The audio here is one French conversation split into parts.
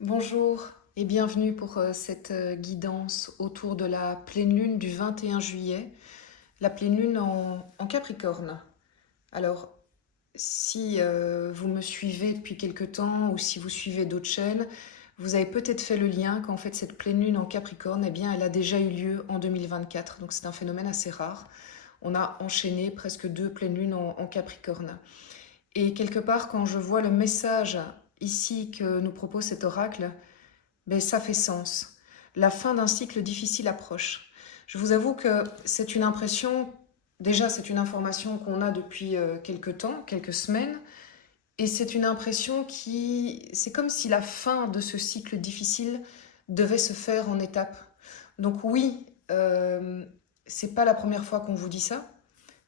Bonjour et bienvenue pour cette guidance autour de la pleine lune du 21 juillet, la pleine lune en Capricorne. Alors, si vous me suivez depuis quelque temps ou si vous suivez d'autres chaînes, vous avez peut-être fait le lien qu'en fait cette pleine lune en Capricorne, eh bien, elle a déjà eu lieu en 2024, donc c'est un phénomène assez rare. On a enchaîné presque deux pleines lunes en Capricorne. Et quelque part, quand je vois le message ici que nous propose cet oracle, ben, ça fait sens. La fin d'un cycle difficile approche. Je vous avoue que c'est une impression, déjà c'est une information qu'on a depuis quelques temps, quelques semaines, et c'est une impression c'est comme si la fin de ce cycle difficile devait se faire en étapes. Donc oui, c'est pas la première fois qu'on vous dit ça,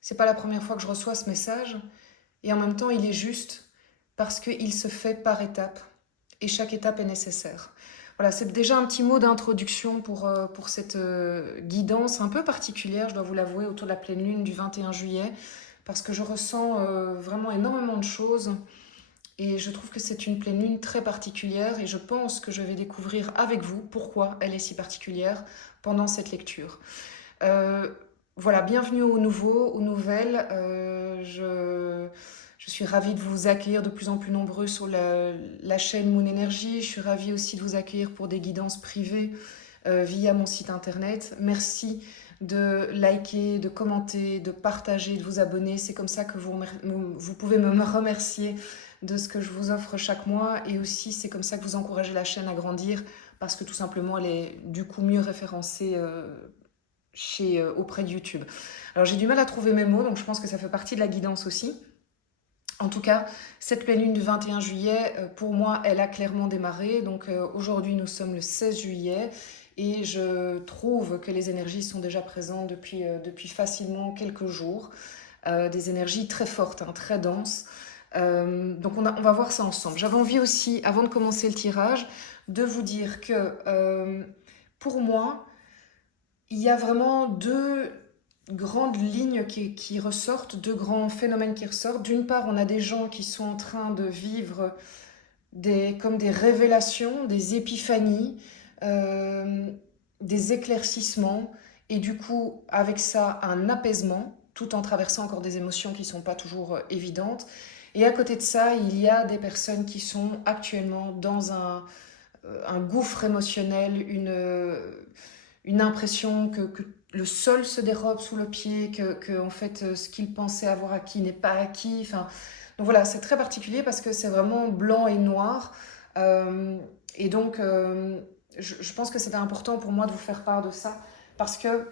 c'est pas la première fois que je reçois ce message, et en même temps il est juste parce qu'il se fait par étapes et chaque étape est nécessaire. Voilà, c'est déjà un petit mot d'introduction pour cette guidance un peu particulière, je dois vous l'avouer, autour de la pleine lune du 21 juillet, parce que je ressens vraiment énormément de choses et je trouve que c'est une pleine lune très particulière et je pense que je vais découvrir avec vous pourquoi elle est si particulière pendant cette lecture. Euh, voilà, bienvenue aux nouveaux, aux nouvelles. Je suis ravie de vous accueillir de plus en plus nombreux sur la chaîne Moon Energy. Je suis ravie aussi de vous accueillir pour des guidances privées via mon site internet. Merci de liker, de commenter, de partager, de vous abonner. C'est comme ça que vous pouvez me remercier de ce que je vous offre chaque mois. Et aussi, c'est comme ça que vous encouragez la chaîne à grandir parce que tout simplement, elle est du coup mieux référencée auprès de YouTube. Alors j'ai du mal à trouver mes mots, donc je pense que ça fait partie de la guidance aussi. En tout cas, cette pleine lune du 21 juillet, pour moi, elle a clairement démarré. Donc aujourd'hui, nous sommes le 16 juillet et je trouve que les énergies sont déjà présentes depuis facilement quelques jours. Des énergies très fortes, hein, très denses. Donc on va voir ça ensemble. J'avais envie aussi, avant de commencer le tirage, de vous dire que pour moi, il y a vraiment deux grandes lignes qui ressortent, deux grands phénomènes qui ressortent. D'une part, on a des gens qui sont en train de vivre comme des révélations, des épiphanies, euh, des éclaircissements, et du coup, avec ça, un apaisement, tout en traversant encore des émotions qui ne sont pas toujours évidentes. Et à côté de ça, il y a des personnes qui sont actuellement dans un gouffre émotionnel, une impression que le sol se dérobe sous le pied, que en fait ce qu'ils pensaient avoir acquis n'est pas acquis. Enfin, donc voilà, c'est très particulier parce que c'est vraiment blanc et noir. Euh, et donc, je pense que c'était important pour moi de vous faire part de ça parce que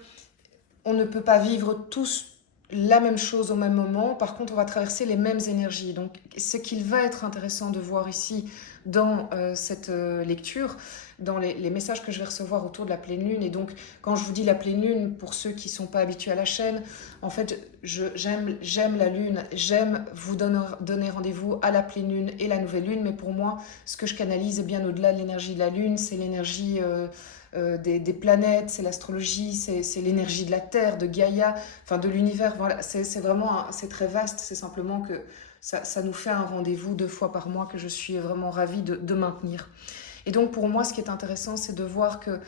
on ne peut pas vivre tous la même chose au même moment. Par contre, on va traverser les mêmes énergies. Donc, ce qu'il va être intéressant de voir ici dans cette lecture, dans les messages que je vais recevoir autour de la pleine lune. Et donc, quand je vous dis la pleine lune, pour ceux qui ne sont pas habitués à la chaîne, en fait, j'aime la lune, j'aime vous donner rendez-vous à la pleine lune et la nouvelle lune. Mais pour moi, ce que je canalise est bien au-delà de l'énergie de la lune, c'est l'énergie des planètes, c'est l'astrologie, c'est l'énergie de la Terre, de Gaïa, enfin de l'univers. Voilà, c'est vraiment, c'est très vaste. C'est simplement que ça nous fait un rendez-vous 2 fois par mois que je suis vraiment ravie de maintenir. Et donc pour moi, ce qui est intéressant, c'est de voir que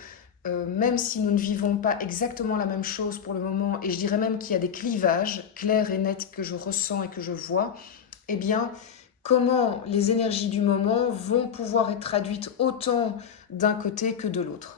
même si nous ne vivons pas exactement la même chose pour le moment, et je dirais même qu'il y a des clivages clairs et nets que je ressens et que je vois, eh bien, comment les énergies du moment vont pouvoir être traduites autant d'un côté que de l'autre.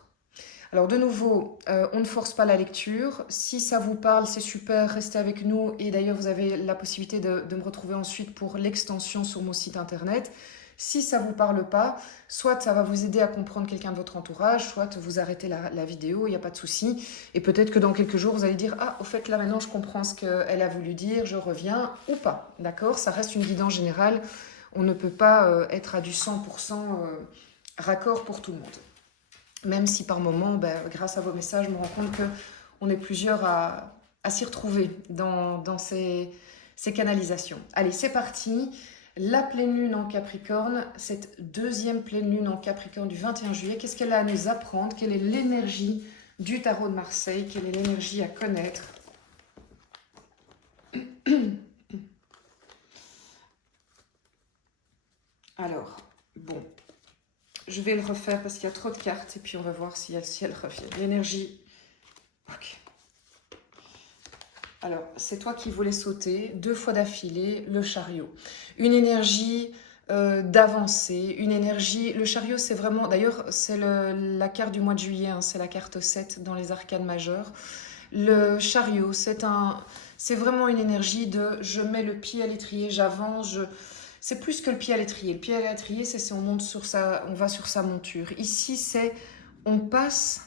Alors de nouveau, on ne force pas la lecture. Si ça vous parle, c'est super, restez avec nous. Et d'ailleurs, vous avez la possibilité de me retrouver ensuite pour l'extension sur mon site internet. Si ça ne vous parle pas, soit ça va vous aider à comprendre quelqu'un de votre entourage, soit vous arrêtez la vidéo, il n'y a pas de souci. Et peut-être que dans quelques jours, vous allez dire, ah, au fait, là maintenant, je comprends ce qu'elle a voulu dire, je reviens, ou pas. D'accord? Ça reste une guidance générale. On ne peut pas être à du 100% raccord pour tout le monde. Même si par moments, ben, grâce à vos messages, je me rends compte qu'on est plusieurs à s'y retrouver dans ces canalisations. Allez, c'est parti. La pleine lune en Capricorne, cette deuxième pleine lune en Capricorne du 21 juillet, qu'est-ce qu'elle a à nous apprendre? Quelle est l'énergie du tarot de Marseille? Quelle est l'énergie à connaître? Alors, bon, Je vais le refaire parce qu'il y a trop de cartes et puis on va voir si elle revient. L'énergie. Ok. Alors, c'est toi qui voulais sauter 2 fois d'affilée le chariot. Une énergie d'avancée, une énergie... Le chariot, c'est vraiment... D'ailleurs, c'est la carte du mois de juillet, hein, c'est la carte 7 dans les arcanes majeures. Le chariot, c'est vraiment une énergie de je mets le pied à l'étrier, j'avance, c'est plus que le pied à l'étrier. Le pied à l'étrier, c'est on monte sur on va sur sa monture. Ici, c'est on passe.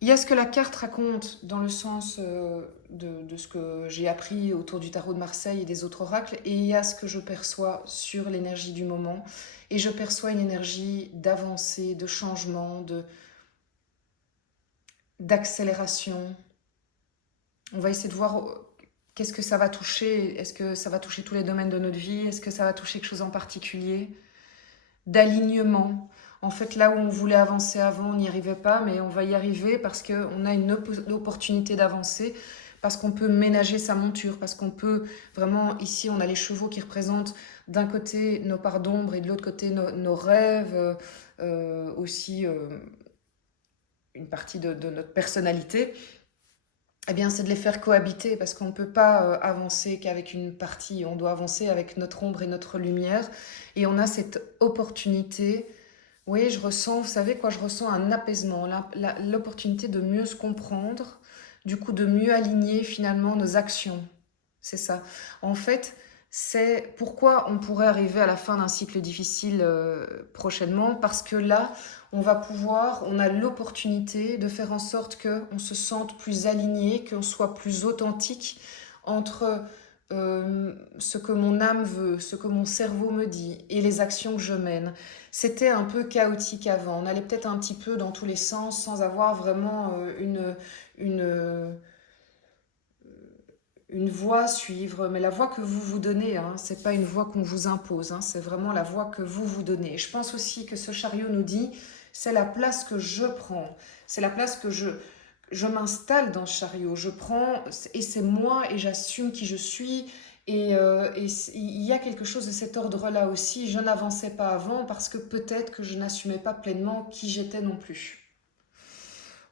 Il y a ce que la carte raconte dans le sens de ce que j'ai appris autour du tarot de Marseille et des autres oracles, et il y a ce que je perçois sur l'énergie du moment. Et je perçois une énergie d'avancée, de changement, d'accélération. On va essayer de voir qu'est-ce que ça va toucher. Est-ce que ça va toucher tous les domaines de notre vie? Est-ce que ça va toucher quelque chose en particulier? D'alignement. En fait, là où on voulait avancer avant, on n'y arrivait pas, mais on va y arriver parce qu'on a une opportunité d'avancer, parce qu'on peut ménager sa monture, parce qu'on peut vraiment, ici, on a les chevaux qui représentent d'un côté nos parts d'ombre et de l'autre côté nos rêves, aussi une partie de notre personnalité. Eh bien, c'est de les faire cohabiter parce qu'on ne peut pas avancer qu'avec une partie, on doit avancer avec notre ombre et notre lumière. Et on a cette opportunité, oui, je ressens, vous savez quoi, je ressens un apaisement, l'opportunité de mieux se comprendre, du coup de mieux aligner finalement nos actions. C'est ça. En fait, c'est pourquoi on pourrait arriver à la fin d'un cycle difficile prochainement, parce que là, on a l'opportunité de faire en sorte qu'on se sente plus aligné, qu'on soit plus authentique entre ce que mon âme veut, ce que mon cerveau me dit et les actions que je mène. C'était un peu chaotique avant. On allait peut-être un petit peu dans tous les sens sans avoir vraiment une voie à suivre, mais la voie que vous vous donnez, hein, c'est pas une voie qu'on vous impose, hein, c'est vraiment la voie que vous vous donnez. Et je pense aussi que ce chariot nous dit, c'est la place que je prends, c'est la place que je m'installe dans ce chariot, je prends, et c'est moi, et j'assume qui je suis, et il y a quelque chose de cet ordre-là aussi, je n'avançais pas avant parce que peut-être que je n'assumais pas pleinement qui j'étais non plus.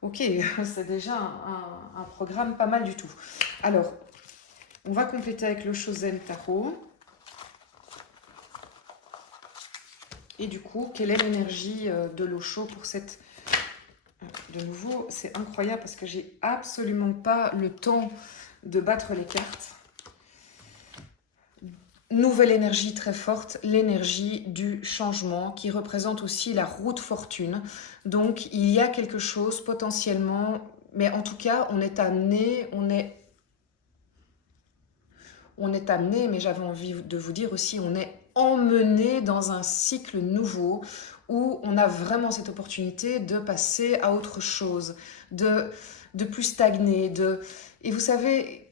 Ok, c'est déjà un programme pas mal du tout. Alors, on va compléter avec le Chosen Tarot. Et du coup, quelle est l'énergie de l'Osho pour cette... De nouveau, c'est incroyable parce que j'ai absolument pas le temps de battre les cartes. Nouvelle énergie très forte, l'énergie du changement qui représente aussi la roue de fortune. Donc, il y a quelque chose potentiellement, mais en tout cas, on est amené, mais j'avais envie de vous dire aussi, on est emmené dans un cycle nouveau où on a vraiment cette opportunité de passer à autre chose, de plus stagner, et vous savez,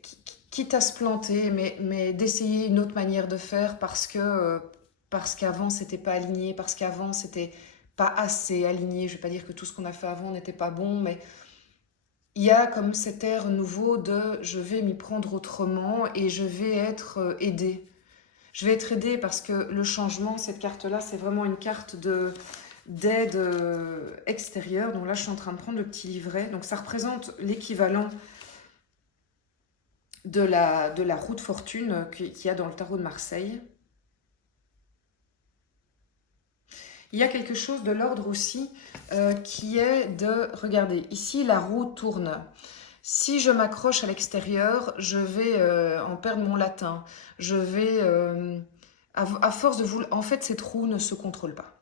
quitte à se planter, mais d'essayer une autre manière de faire parce qu'avant c'était pas aligné, parce qu'avant c'était pas assez aligné. Je vais pas dire que tout ce qu'on a fait avant n'était pas bon, mais il y a comme cet air nouveau de je vais m'y prendre autrement et je vais être aidée. Je vais être aidée parce que le changement, cette carte-là, c'est vraiment une carte d'aide extérieure. Donc là, je suis en train de prendre le petit livret. Donc ça représente l'équivalent de la roue de fortune qu'il y a dans le tarot de Marseille. Il y a quelque chose de l'ordre aussi qui est de, regardez, ici la roue tourne. Si je m'accroche à l'extérieur, je vais en perdre mon latin. Je vais, à force de vous... En fait, cette roue ne se contrôle pas.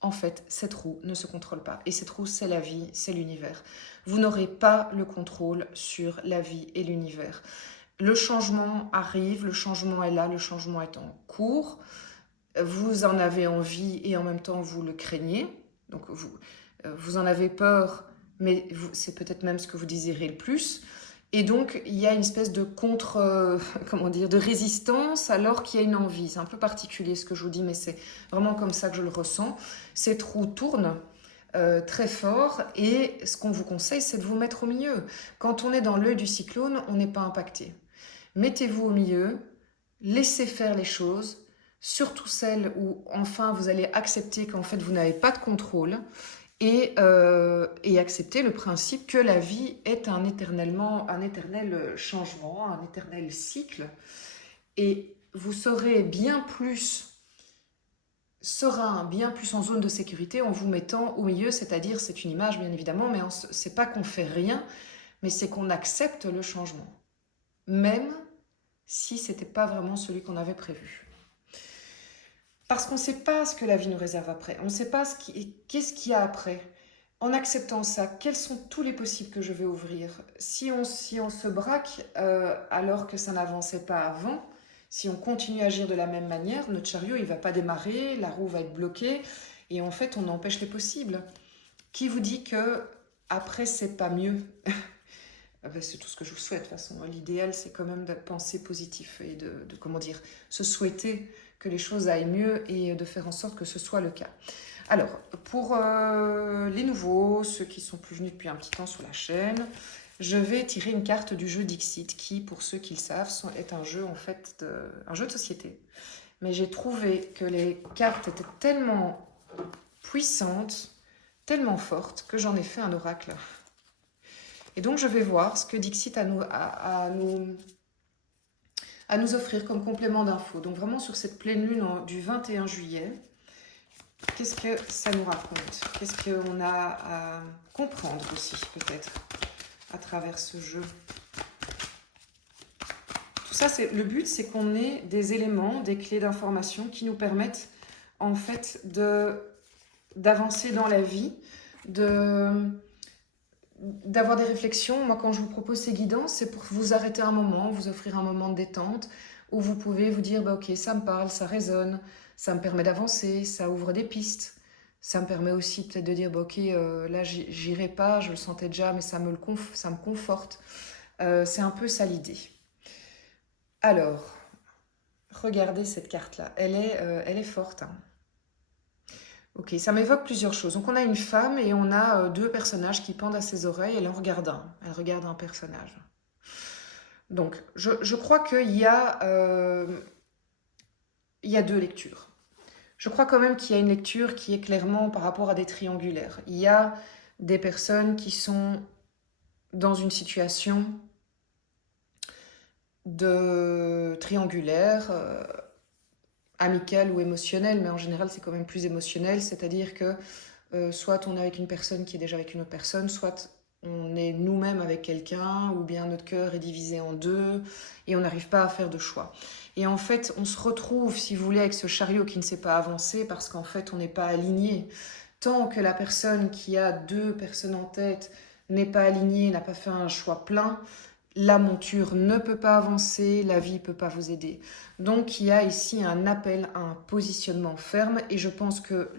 En fait, cette roue ne se contrôle pas. Et cette roue, c'est la vie, c'est l'univers. Vous n'aurez pas le contrôle sur la vie et l'univers. Le changement arrive, le changement est là, le changement est en cours. Vous en avez envie et en même temps, vous le craignez. Donc, vous en avez peur, mais c'est peut-être même ce que vous désirez le plus. Et donc, il y a une espèce de de résistance alors qu'il y a une envie. C'est un peu particulier ce que je vous dis, mais c'est vraiment comme ça que je le ressens. Cette roue tourne très fort et ce qu'on vous conseille, c'est de vous mettre au milieu. Quand on est dans l'œil du cyclone, on n'est pas impacté. Mettez-vous au milieu, laissez faire les choses, surtout celles où enfin vous allez accepter qu'en fait vous n'avez pas de contrôle et accepter le principe que la vie est un éternel changement, un éternel cycle. Et vous serez bien plus serein, bien plus en zone de sécurité en vous mettant au milieu, c'est-à-dire, c'est une image bien évidemment, mais c'est pas qu'on fait rien, mais c'est qu'on accepte le changement, même si c'était pas vraiment celui qu'on avait prévu. Parce qu'on ne sait pas ce que la vie nous réserve après, on ne sait pas qu'est-ce qu'il y a après. En acceptant ça, quels sont tous les possibles que je vais ouvrir? Si on se braque alors que ça n'avançait pas avant, si on continue à agir de la même manière, notre chariot il va pas démarrer, la roue va être bloquée et en fait on empêche les possibles. Qui vous dit que après c'est pas mieux? C'est tout ce que je vous souhaite de toute façon. L'idéal c'est quand même de penser positif et de comment dire, se souhaiter que les choses aillent mieux et de faire en sorte que ce soit le cas. Alors, pour les nouveaux, ceux qui sont plus venus depuis un petit temps sur la chaîne, je vais tirer une carte du jeu Dixit, qui, pour ceux qui le savent, est un jeu en fait, un jeu de société. Mais j'ai trouvé que les cartes étaient tellement puissantes, tellement fortes, que j'en ai fait un oracle. Et donc je vais voir ce que Dixit a à nous offrir comme complément d'infos. Donc vraiment sur cette pleine lune du 21 juillet, qu'est-ce que ça nous raconte? Qu'est-ce qu'on a à comprendre aussi, peut-être, à travers ce jeu? Tout ça, le but, c'est qu'on ait des éléments, des clés d'information qui nous permettent, en fait, d'avancer dans la vie, d'avoir des réflexions. Moi, quand je vous propose ces guidances, c'est pour vous arrêter un moment, vous offrir un moment de détente, où vous pouvez vous dire, bah, ok, ça me parle, ça résonne, ça me permet d'avancer, ça ouvre des pistes. Ça me permet aussi peut-être de dire, bah, ok, là, j'irai pas, je le sentais déjà, mais ça me conforte. C'est un peu ça l'idée. Alors, regardez cette carte-là. Elle est forte. Hein. Ok, ça m'évoque plusieurs choses. Donc, on a une femme et on a deux personnages qui pendent à ses oreilles. Elle en regarde un. Elle regarde un personnage. Donc, je crois qu'il y a deux lectures. Je crois quand même qu'il y a une lecture qui est clairement par rapport à des triangulaires. Il y a des personnes qui sont dans une situation de triangulaire, amicale ou émotionnelle, mais en général c'est quand même plus émotionnel, c'est-à-dire que soit on est avec une personne qui est déjà avec une autre personne, soit on est nous-mêmes avec quelqu'un, ou bien notre cœur est divisé en deux, et on n'arrive pas à faire de choix. Et en fait, on se retrouve, si vous voulez, avec ce chariot qui ne sait pas avancer, parce qu'en fait, on n'est pas aligné. Tant que la personne qui a deux personnes en tête n'est pas alignée, n'a pas fait un choix plein, la monture ne peut pas avancer, la vie ne peut pas vous aider. Donc, il y a ici un appel à un positionnement ferme, et je pense que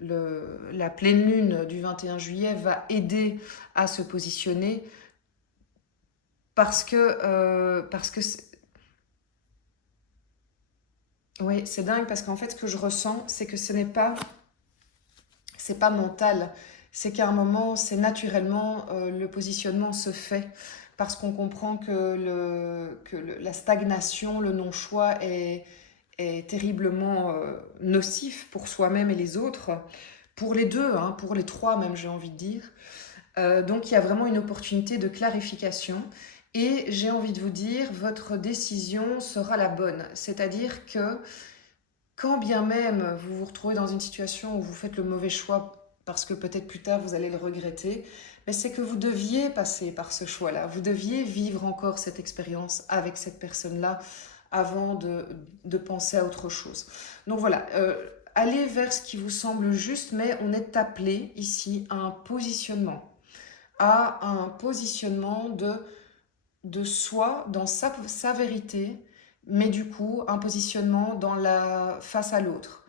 la pleine lune du 21 juillet va aider à se positionner parce que oui, c'est dingue parce qu'en fait ce que je ressens c'est que c'est pas mental, c'est qu'à un moment c'est naturellement le positionnement se fait parce qu'on comprend que la stagnation, le non-choix est terriblement nocif pour soi-même et les autres, pour les deux, hein, pour les trois même j'ai envie de dire. Donc il y a vraiment une opportunité de clarification et j'ai envie de vous dire, votre décision sera la bonne. C'est-à-dire que quand bien même vous vous retrouvez dans une situation où vous faites le mauvais choix parce que peut-être plus tard vous allez le regretter, mais c'est que vous deviez passer par ce choix-là, vous deviez vivre encore cette expérience avec cette personne-là avant de penser à autre chose. Donc voilà, allez vers ce qui vous semble juste, mais on est appelé ici à un positionnement de soi dans sa vérité, mais du coup un positionnement face à l'autre.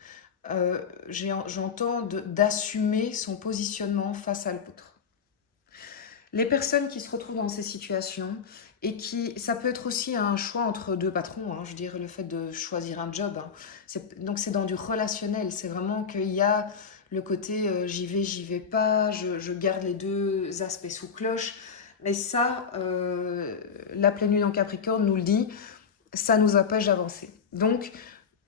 J'entends d'assumer son positionnement face à l'autre. Les personnes qui se retrouvent dans ces situations, et ça peut être aussi un choix entre deux patrons, hein, je dirais le fait de choisir un job. Hein. Donc c'est dans du relationnel, c'est vraiment qu'il y a le côté j'y vais pas, je garde les deux aspects sous cloche. Mais ça, la pleine lune en Capricorne nous le dit, ça nous empêche d'avancer. Donc,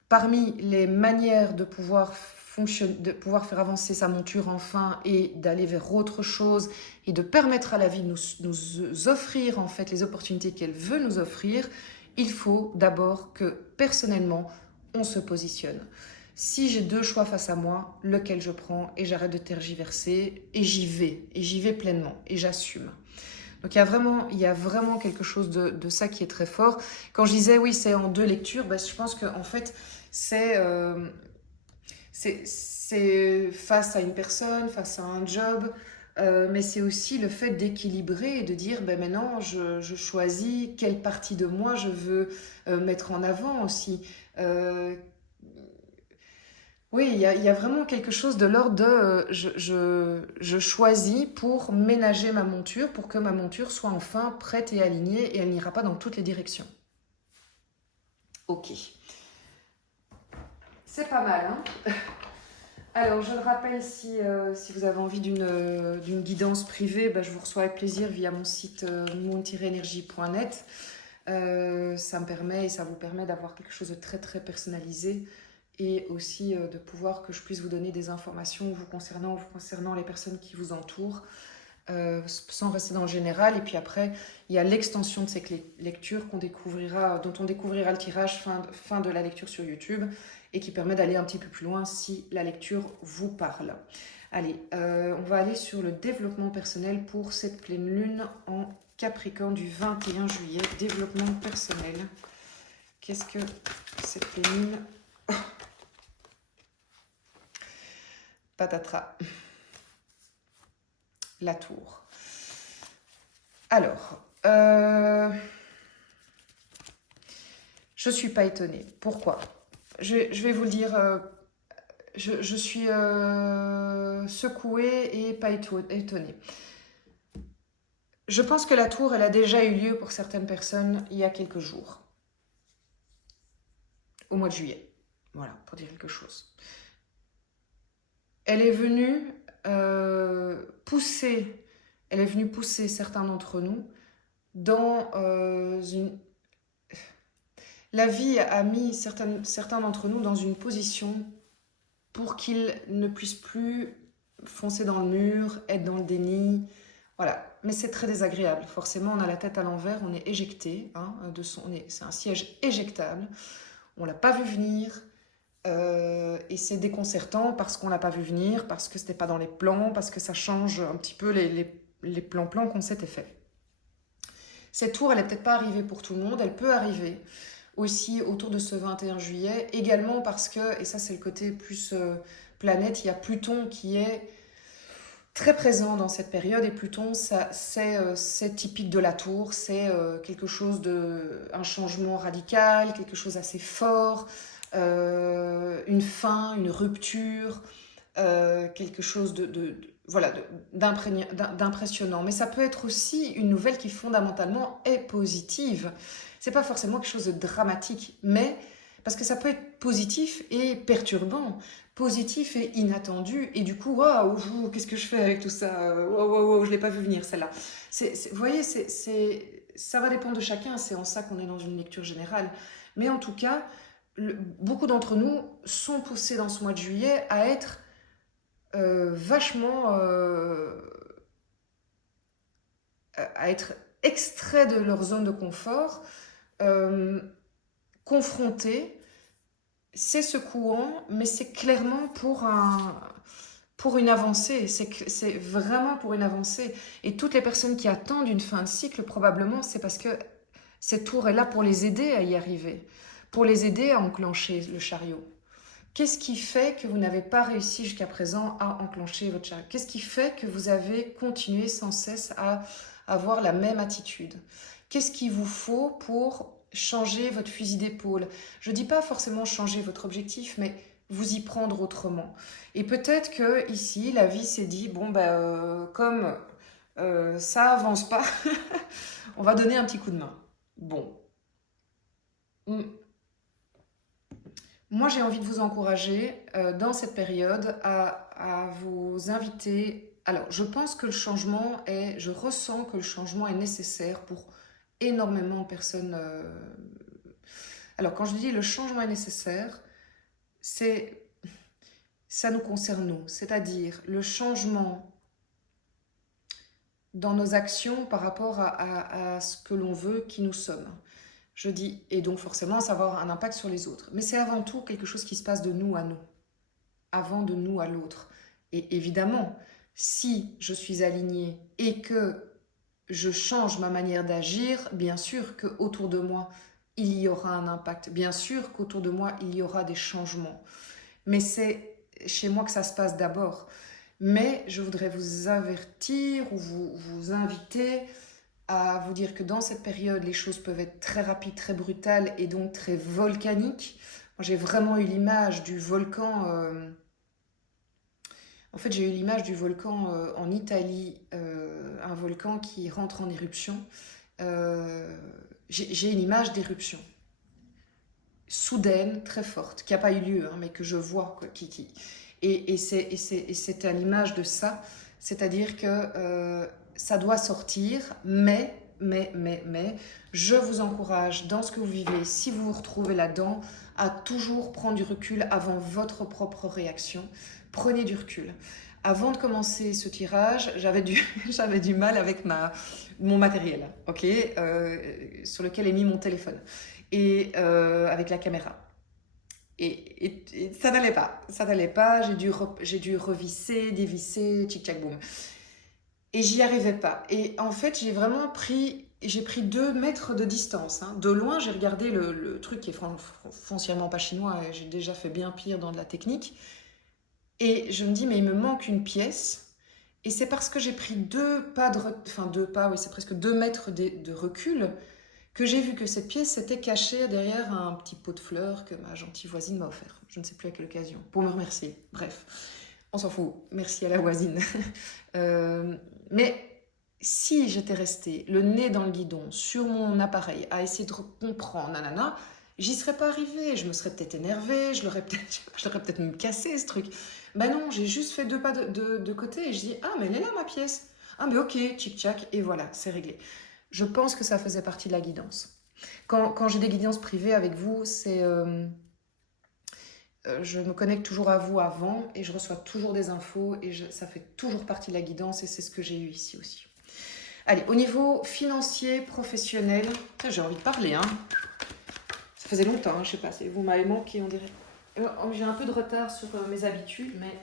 Parmi les manières de pouvoir de pouvoir faire avancer sa monture enfin et d'aller vers autre chose et de permettre à la vie de nous offrir en fait les opportunités qu'elle veut nous offrir, il faut d'abord que personnellement on se positionne. Si j'ai deux choix face à moi, lequel je prends et j'arrête de tergiverser et j'y vais pleinement et j'assume. Donc il y a vraiment quelque chose de ça qui est très fort. Quand je disais oui c'est en deux lectures, ben, je pense qu'en fait c'est face à une personne, face à un job, mais c'est aussi le fait d'équilibrer et de dire ben maintenant je choisis quelle partie de moi je veux mettre en avant aussi. Euh, oui, il y a vraiment quelque chose de l'ordre de je choisis pour ménager ma monture, pour que ma monture soit enfin prête et alignée et elle n'ira pas dans toutes les directions. Ok, c'est pas mal, hein? Alors, je le rappelle, si vous avez envie d'une guidance privée, bah, je vous reçois avec plaisir via mon site moon-energie.net. Ça me permet et ça vous permet d'avoir quelque chose de très très personnalisé et aussi de pouvoir que je puisse vous donner des informations vous concernant les personnes qui vous entourent, sans rester dans le général. Et puis après, il y a l'extension de ces lectures dont on découvrira le tirage fin de la lecture sur YouTube et qui permet d'aller un petit peu plus loin si la lecture vous parle. Allez, on va aller sur le développement personnel pour cette pleine lune en Capricorne du 21 juillet. Développement personnel. Qu'est-ce que cette pleine lune... Patatras. La tour. Alors, je ne suis pas étonnée. Pourquoi ? Je vais vous le dire, je suis secouée et pas étonnée. Je pense que la tour, elle a déjà eu lieu pour certaines personnes il y a quelques jours. Au mois de juillet. Voilà, pour dire quelque chose. Elle est venue pousser certains d'entre nous dans une... La vie a mis certains d'entre nous dans une position pour qu'ils ne puissent plus foncer dans le mur, être dans le déni. Voilà, mais c'est très désagréable. Forcément, on a la tête à l'envers, on est éjecté. Hein, c'est un siège éjectable. On ne l'a pas vu venir. Et c'est déconcertant parce qu'on ne l'a pas vu venir, parce que ce n'était pas dans les plans, parce que ça change un petit peu les plans qu'on s'était fait. Cette tour, elle n'est peut-être pas arrivée pour tout le monde, elle peut arriver aussi autour de ce 21 juillet, également parce que, et ça c'est le côté plus planète, il y a Pluton qui est très présent dans cette période, et Pluton, c'est typique de la tour, c'est quelque chose un changement radical, quelque chose assez fort, une fin, une rupture, quelque chose voilà, d'impressionnant. Mais ça peut être aussi une nouvelle qui fondamentalement est positive. C'est pas forcément quelque chose de dramatique, mais parce que ça peut être positif et perturbant, positif et inattendu, et du coup, waouh, qu'est-ce que je fais avec tout ça? Waouh, je l'ai pas vu venir celle-là. Vous voyez, ça va dépendre de chacun, c'est en ça qu'on est dans une lecture générale. Mais en tout cas, beaucoup d'entre nous sont poussés dans ce mois de juillet à être vachement à être extraits de leur zone de confort, confrontés. C'est secouant, mais c'est clairement pour une avancée. C'est vraiment pour une avancée. Et toutes les personnes qui attendent une fin de cycle, probablement, c'est parce que cette tour est là pour les aider à y arriver, pour les aider à enclencher le chariot. Qu'est-ce qui fait que vous n'avez pas réussi jusqu'à présent à enclencher votre chariot? Qu'est-ce qui fait que vous avez continué sans cesse à avoir la même attitude? Qu'est-ce qu'il vous faut pour changer votre fusil d'épaule? Je ne dis pas forcément changer votre objectif, mais vous y prendre autrement. Et peut-être que ici, la vie s'est dit, bon, comme ça avance pas, on va donner un petit coup de main. Bon. Moi, j'ai envie de vous encourager dans cette période à vous inviter. Alors, je pense que je ressens que le changement est nécessaire pour énormément de personnes. Alors, quand je dis le changement est nécessaire, ça nous concerne nous, c'est-à-dire le changement dans nos actions par rapport à ce que l'on veut, qui nous sommes. Je dis, et donc forcément, ça va avoir un impact sur les autres. Mais c'est avant tout quelque chose qui se passe de nous à nous, avant de nous à l'autre. Et évidemment, si je suis alignée et que je change ma manière d'agir, bien sûr qu'autour de moi, il y aura un impact. Bien sûr qu'autour de moi, il y aura des changements. Mais c'est chez moi que ça se passe d'abord. Mais je voudrais vous avertir ou vous inviter à vous dire que dans cette période, les choses peuvent être très rapides, très brutales et donc très volcaniques. Moi, j'ai vraiment eu l'image du volcan. En fait, j'ai eu l'image du volcan en Italie, un volcan qui rentre en éruption. J'ai une image d'éruption soudaine, très forte, qui n'a pas eu lieu, hein, mais que je vois, quoi, et c'est à l'image de ça, c'est-à-dire que ça doit sortir, mais, je vous encourage dans ce que vous vivez, si vous vous retrouvez là-dedans, à toujours prendre du recul avant votre propre réaction. Prenez du recul. Avant de commencer ce tirage, j'avais du mal avec mon matériel, ok, sur lequel est mis mon téléphone, et avec la caméra. Et ça n'allait pas, j'ai dû revisser, dévisser, tchic-tchac boum. Et j'y arrivais pas. Et en fait, j'ai pris 2 mètres de distance, hein. De loin, j'ai regardé le truc qui est foncièrement pas chinois, et j'ai déjà fait bien pire dans de la technique. Et je me dis, mais il me manque une pièce. Et c'est parce que j'ai pris 2 pas enfin 2 pas, oui, c'est presque 2 mètres de recul, que j'ai vu que cette pièce s'était cachée derrière un petit pot de fleurs que ma gentille voisine m'a offert. Je ne sais plus à quelle occasion, pour me remercier. Bref, on s'en fout. Merci à la voisine. Mais si j'étais restée le nez dans le guidon, sur mon appareil, à essayer de comprendre, nanana, j'y serais pas arrivée. Je me serais peut-être énervée, je l'aurais peut-être même cassé, ce truc. Ben non, j'ai juste fait 2 pas de côté et je dis, ah, mais elle est là, ma pièce. Ah, mais ok, tchic-tchac, et voilà, c'est réglé. Je pense que ça faisait partie de la guidance. Quand j'ai des guidances privées avec vous, je me connecte toujours à vous avant et je reçois toujours des infos et ça fait toujours partie de la guidance et c'est ce que j'ai eu ici aussi. Allez, au niveau financier, professionnel, j'ai envie de parler, hein. Ça faisait longtemps, hein, je sais pas, vous m'avez manqué, on dirait. J'ai un peu de retard sur mes habitudes, mais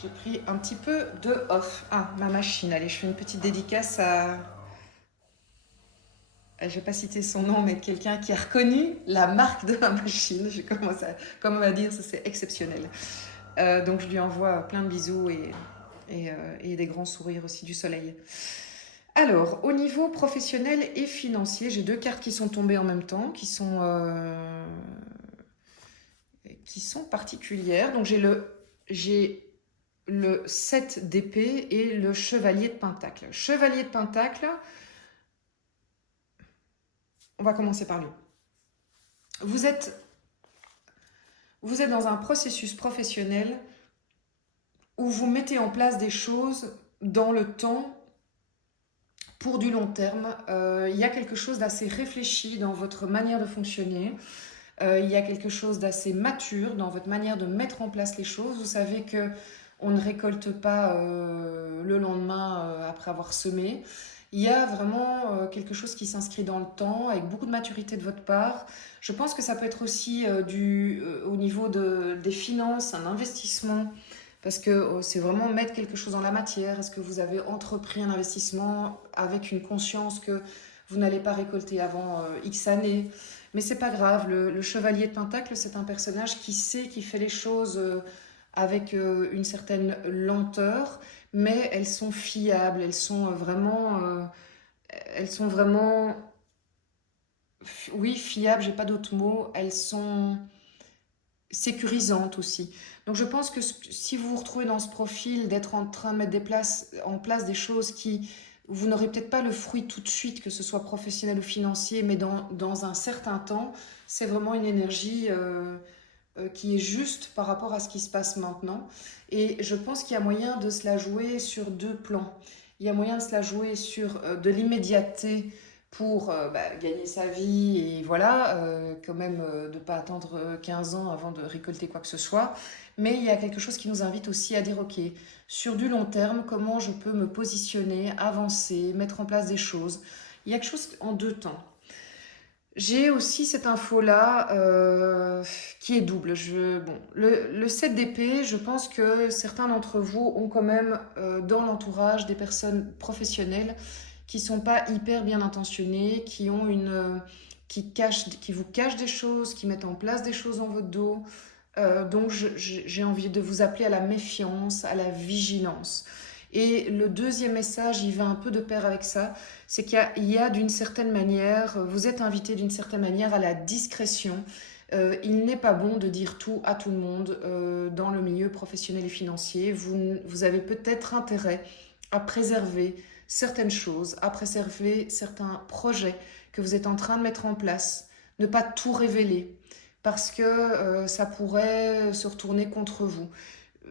j'ai pris un petit peu de off. Ah, ma machine, allez, je fais une petite dédicace à... Je ne vais pas citer son nom, mais quelqu'un qui a reconnu la marque de ma machine. Je commence à dire, ça c'est exceptionnel. Donc je lui envoie plein de bisous et des grands sourires aussi du soleil. Alors, au niveau professionnel et financier, j'ai 2 cartes qui sont tombées en même temps, qui sont particulières. Donc j'ai le 7 d'épée et le chevalier de pentacle. Chevalier de pentacle, on va commencer par lui. Vous êtes dans un processus professionnel où vous mettez en place des choses dans le temps pour du long terme. Il y a quelque chose d'assez réfléchi dans votre manière de fonctionner. Il y a quelque chose d'assez mature dans votre manière de mettre en place les choses. Vous savez qu'on ne récolte pas le lendemain après avoir semé. Il y a vraiment quelque chose qui s'inscrit dans le temps, avec beaucoup de maturité de votre part. Je pense que ça peut être aussi au niveau des finances, un investissement, parce que c'est vraiment mettre quelque chose en la matière. Est-ce que vous avez entrepris un investissement avec une conscience que vous n'allez pas récolter avant X années? Mais c'est pas grave, le chevalier de Pentacle, c'est un personnage qui sait, qui fait les choses avec une certaine lenteur, mais elles sont fiables, elles sont vraiment, oui, fiables, j'ai pas d'autre mot, elles sont sécurisantes aussi. Donc je pense que si vous vous retrouvez dans ce profil d'être en train de mettre en place des choses qui, vous n'aurez peut-être pas le fruit tout de suite, que ce soit professionnel ou financier, mais dans un certain temps, c'est vraiment une énergie qui est juste par rapport à ce qui se passe maintenant. Et je pense qu'il y a moyen de se la jouer sur 2 plans. Il y a moyen de se la jouer sur de l'immédiateté pour gagner sa vie et voilà, quand même de ne pas attendre 15 ans avant de récolter quoi que ce soit. Mais il y a quelque chose qui nous invite aussi à dire, ok, sur du long terme, comment je peux me positionner, avancer, mettre en place des choses. Il y a quelque chose en deux temps. J'ai aussi cette info-là qui est double. Bon, le 7 d'épée, je pense que certains d'entre vous ont quand même dans l'entourage des personnes professionnelles qui sont pas hyper bien intentionnées, qui vous cachent des choses, qui mettent en place des choses dans votre dos. Donc j'ai envie de vous appeler à la méfiance, à la vigilance. Et le deuxième message, il va un peu de pair avec ça, c'est qu'il y a d'une certaine manière, vous êtes invité d'une certaine manière à la discrétion. Il n'est pas bon de dire tout à tout le monde dans le milieu professionnel et financier. Vous avez peut-être intérêt à préserver certaines choses, à préserver certains projets que vous êtes en train de mettre en place, ne pas tout révéler parce que ça pourrait se retourner contre vous. Euh,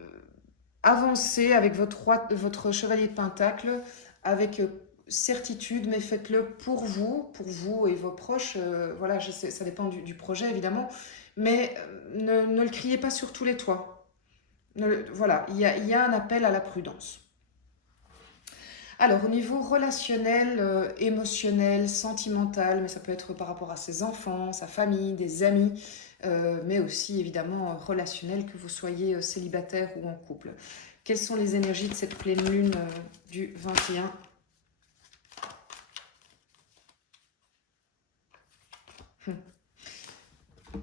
Avancez avec votre chevalier de pentacle avec certitude, mais faites-le pour vous et vos proches. Voilà, je sais, ça dépend du projet évidemment, mais ne le criez pas sur tous les toits. Voilà, il y a un appel à la prudence. Alors, au niveau relationnel, émotionnel, sentimental, mais ça peut être par rapport à ses enfants, sa famille, des amis, mais aussi évidemment relationnel, que vous soyez célibataire ou en couple. Quelles sont les énergies de cette pleine lune du 21?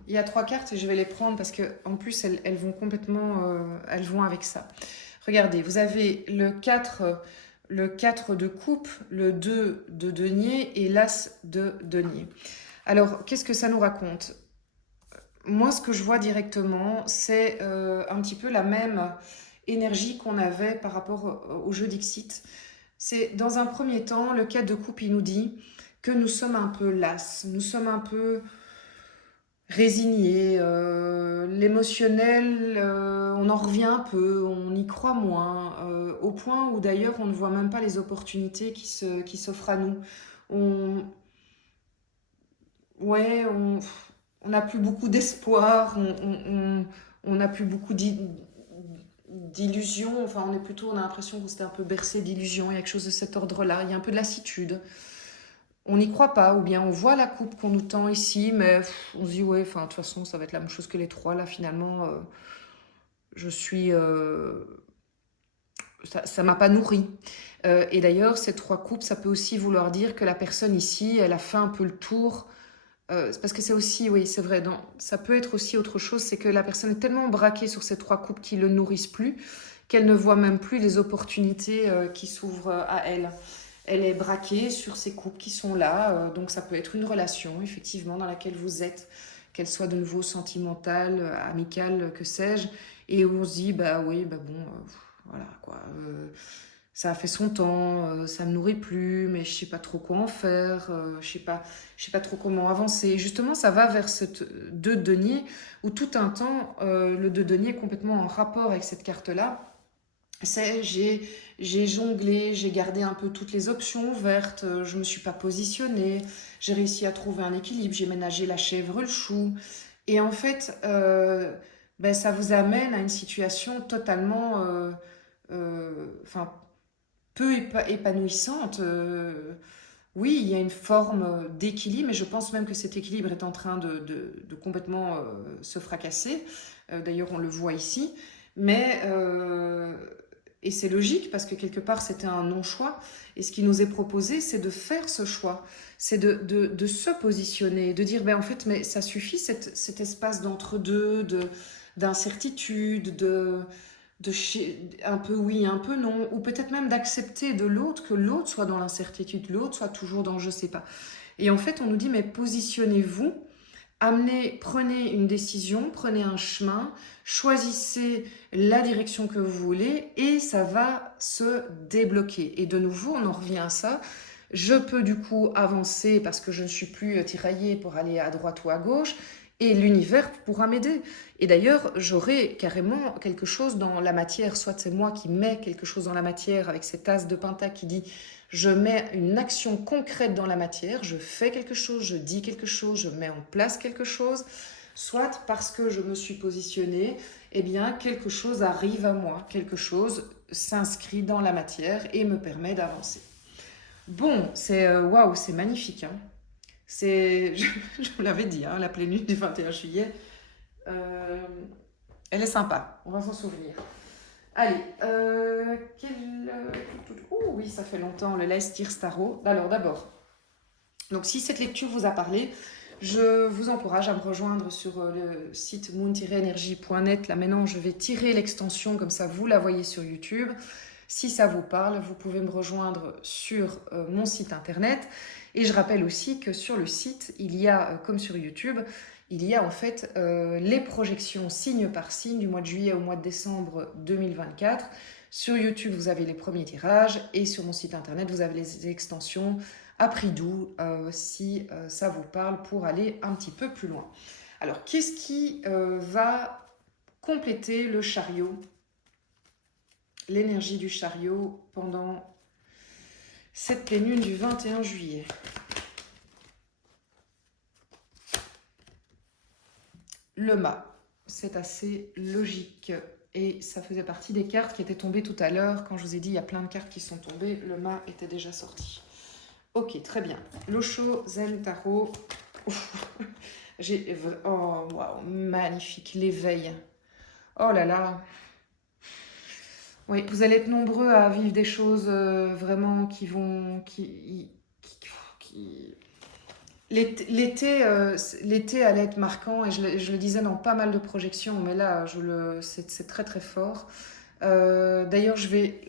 Il y a 3 cartes et je vais les prendre parce que en plus elles vont complètement, elles vont avec ça. Regardez, vous avez le 4 de coupe, le 2 de denier et l'as de denier. Alors, qu'est-ce que ça nous raconte? Moi, ce que je vois directement, c'est un petit peu la même énergie qu'on avait par rapport au jeu d'Ixit. C'est, dans un premier temps, le 4 de coupe, il nous dit que nous sommes un peu las, nous sommes un peu résignés, l'émotionnel, on en revient un peu, on y croit moins, au point où d'ailleurs on ne voit même pas les opportunités qui s'offrent à nous. On, ouais, on n'a plus beaucoup d'espoir, on n'a plus beaucoup d'illusions, enfin on a l'impression qu'on s'était un peu bercé d'illusions, il y a quelque chose de cet ordre-là, il y a un peu de lassitude. On n'y croit pas, ou bien on voit la coupe qu'on nous tend ici, mais on se dit ouais, enfin de toute façon ça va être la même chose que les trois, là finalement je suis... ça m'a pas nourri. Et d'ailleurs, ces 3 coupes, ça peut aussi vouloir dire que la personne ici, elle a fait un peu le tour. Parce que c'est aussi, oui, c'est vrai, ça peut être aussi autre chose, c'est que la personne est tellement braquée sur ces 3 coupes qui ne le nourrissent plus, qu'elle ne voit même plus les opportunités qui s'ouvrent à elle. Elle est braquée sur ces coupes qui sont là, donc ça peut être une relation, effectivement, dans laquelle vous êtes, qu'elle soit de nouveau sentimentale, amicale, que sais-je, et où on se dit, bah oui, bah bon, voilà, quoi. Ça a fait son temps, ça me nourrit plus, mais je sais pas trop quoi en faire, je sais pas trop comment avancer. Et justement, ça va vers ce 2 de denier, où tout un temps, le 2 de denier est complètement en rapport avec cette carte-là. C'est j'ai jonglé, j'ai gardé un peu toutes les options ouvertes, je me suis pas positionnée, j'ai réussi à trouver un équilibre, j'ai ménagé la chèvre le chou. Et en fait, ben, ça vous amène à une situation totalement, enfin, peu épanouissante. Oui, il y a une forme d'équilibre, mais je pense même que cet équilibre est en train de complètement se fracasser. D'ailleurs, on le voit ici. Mais, et c'est logique parce que quelque part, c'était un non-choix. Et ce qui nous est proposé, c'est de faire ce choix. C'est de se positionner, de dire, ben, en fait, mais ça suffit, cet espace d'entre-deux, d'incertitude, un peu oui, un peu non, ou peut-être même d'accepter de l'autre, que l'autre soit dans l'incertitude, l'autre soit toujours dans je sais pas. Et en fait, on nous dit, mais positionnez-vous, prenez une décision, prenez un chemin, choisissez la direction que vous voulez et ça va se débloquer. Et de nouveau, on en revient à ça. Je peux du coup avancer parce que je ne suis plus tiraillée pour aller à droite ou à gauche. Et l'univers pourra m'aider. Et d'ailleurs, j'aurai carrément quelque chose dans la matière. Soit c'est moi qui mets quelque chose dans la matière avec cette as de pentacle qui dit je mets une action concrète dans la matière, je fais quelque chose, je dis quelque chose, je mets en place quelque chose. Soit parce que je me suis positionnée, eh bien quelque chose arrive à moi, quelque chose s'inscrit dans la matière et me permet d'avancer. Bon, c'est waouh, c'est magnifique, hein. Je vous l'avais dit, hein, la pleine lune du 21 juillet, euh, elle est sympa, on va s'en souvenir. Allez, oh oui, ça fait longtemps, le Leicester Tarot. Alors d'abord, donc si cette lecture vous a parlé, je vous encourage à me rejoindre sur le site moon-energie.net. Là maintenant, je vais tirer l'extension, comme ça vous la voyez sur YouTube. Si ça vous parle, vous pouvez me rejoindre sur mon site internet. Et je rappelle aussi que sur le site, il y a, comme sur YouTube, il y a en fait les projections signe par signe du mois de juillet au mois de décembre 2024. Sur YouTube, vous avez les premiers tirages et sur mon site internet, vous avez les extensions à prix doux si ça vous parle pour aller un petit peu plus loin. Alors, qu'est-ce qui va compléter le chariot, l'énergie du chariot pendant cette pleine lune du 21 juillet? Le mât, c'est assez logique et ça faisait partie des cartes qui étaient tombées tout à l'heure. Quand je vous ai dit il y a plein de cartes qui sont tombées, le mât était déjà sorti. Ok, très bien. L'Osho Zen Tarot. Oh, waouh, magnifique, l'éveil. Oh là là. Oui, vous allez être nombreux à vivre des choses vraiment qui vont... L'été allait être marquant et je le disais dans pas mal de projections, mais là, c'est très très fort. D'ailleurs, je vais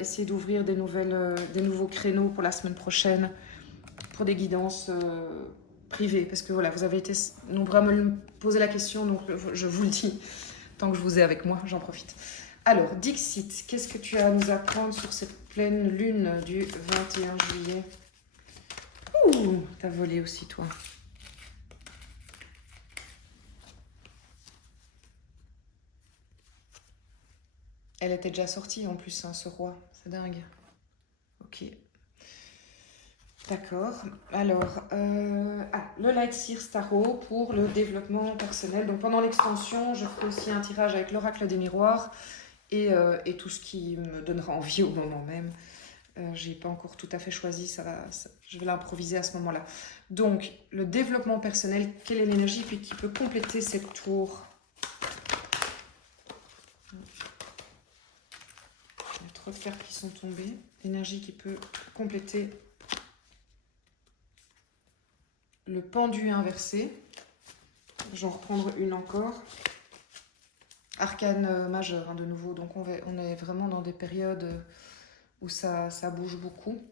essayer d'ouvrir des nouveaux créneaux pour la semaine prochaine pour des guidances privées, parce que voilà, vous avez été nombreux à me poser la question, donc je vous le dis, tant que je vous ai avec moi, j'en profite. Alors, Dixit, qu'est-ce que tu as à nous apprendre sur cette pleine lune du 21 juillet? Ouh, t'as volé aussi, toi. Elle était déjà sortie en plus, hein, ce roi. C'est dingue. Ok. D'accord. Alors, le Light Sears Tarot pour le développement personnel. Donc, pendant l'extension, je ferai aussi un tirage avec l'oracle des miroirs et tout ce qui me donnera envie au moment même. Je n'ai pas encore tout à fait choisi, je vais l'improviser à ce moment-là. Donc, le développement personnel, quelle est l'énergie puis qui peut compléter cette tour? Il y a trop de cartes qui sont tombées. L'énergie qui peut compléter le pendu inversé. J'en reprendre une encore. Arcane majeur, hein, de nouveau. Donc, on est vraiment dans des périodes où ça bouge beaucoup.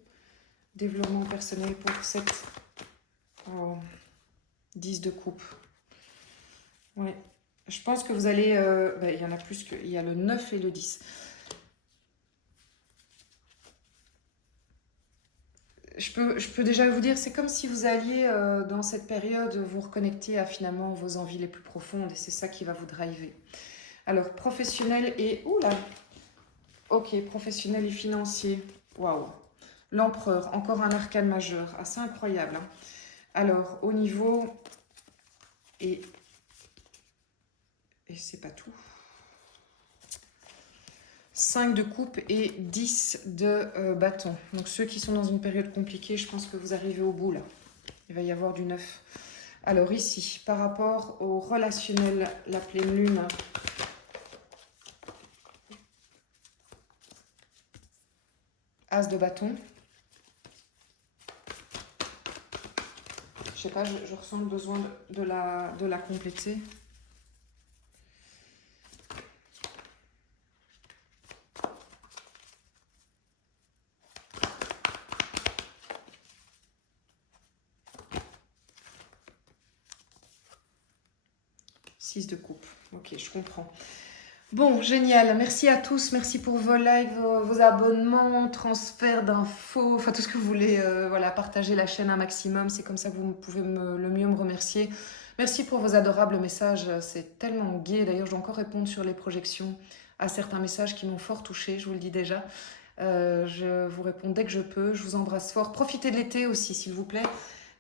Développement personnel pour cette 10 de coupe. Ouais. Je pense que vous allez... il y en a plus que... Il y a le 9 et le 10. Je peux déjà vous dire, c'est comme si vous alliez, dans cette période, vous reconnecter à finalement vos envies les plus profondes. Et c'est ça qui va vous driver. Alors, professionnel et... Oula. Ok, professionnel et financier. Waouh. L'empereur, encore un arcane majeur. Assez incroyable, hein. Alors, au niveau... Et c'est pas tout. 5 de coupe et 10 de bâton. Donc ceux qui sont dans une période compliquée, je pense que vous arrivez au bout là. Il va y avoir du neuf. Alors ici, par rapport au relationnel, la pleine lune. As de bâton. Je sais pas, je ressens le besoin de la compléter. De coupe. Ok, je comprends. Bon, génial. Merci à tous. Merci pour vos likes, vos abonnements, transferts d'infos, enfin tout ce que vous voulez. Voilà, partager la chaîne un maximum. C'est comme ça que vous pouvez le mieux me remercier. Merci pour vos adorables messages, c'est tellement gai. D'ailleurs, je dois encore répondre sur les projections à certains messages qui m'ont fort touchée, je vous le dis déjà. Je vous réponds dès que je peux, je vous embrasse fort. Profitez de l'été aussi, s'il vous plaît.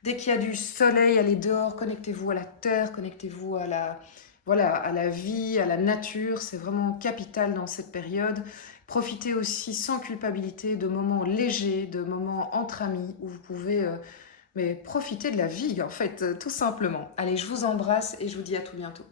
Dès qu'il y a du soleil, allez dehors, connectez-vous à la terre, connectez-vous à la, voilà, à la vie, à la nature. C'est vraiment capital dans cette période. Profitez aussi sans culpabilité de moments légers, de moments entre amis où vous pouvez mais profiter de la vie en fait, tout simplement. Allez, je vous embrasse et je vous dis à tout bientôt.